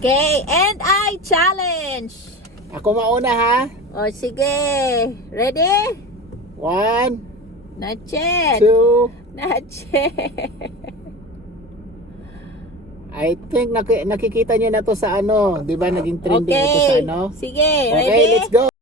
Okay, and I challenge. Ako mauna ha. O sige, ready? 1, Not yet. 2. Not yet. I think nakikita niyo na to sa ano, 'di ba? Naging trending ito sa Okay, ano. sige, Okay, ready? let's go.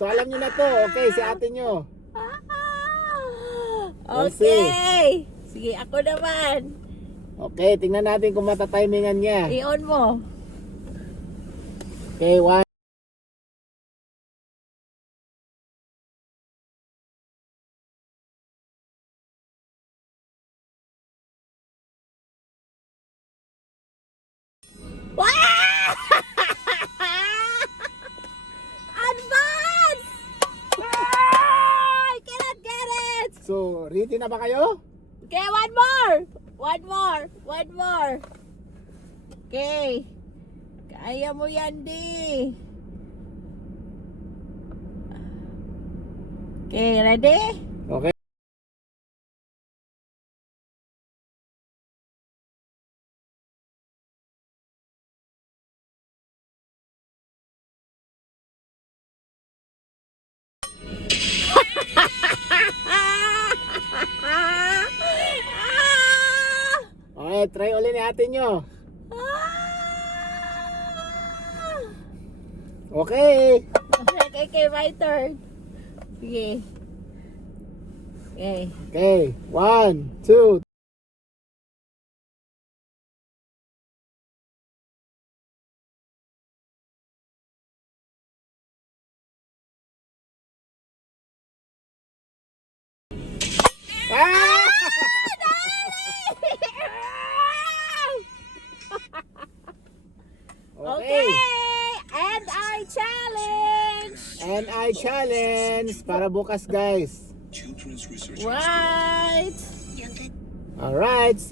So alam niyo na to. Okay, si ate niyo. We'll see. Okay. Sige, ako naman. Okay, tingnan natin kung matatimingan niya. I-on mo. Okay, 1. Wow! Advance! I cannot get it! So, ready na ba kayo? Okay, one more! One more! One more! Okay. Kaya mo yan, di. Okay, ready? Okay. Okay, try ulit ni ate nyo. Okay. Okay, my turn. Sige. Okay. Okay, 1, 2. Ah! Okay. And I challenge. And I challenge para bukas, guys. Right. Alright.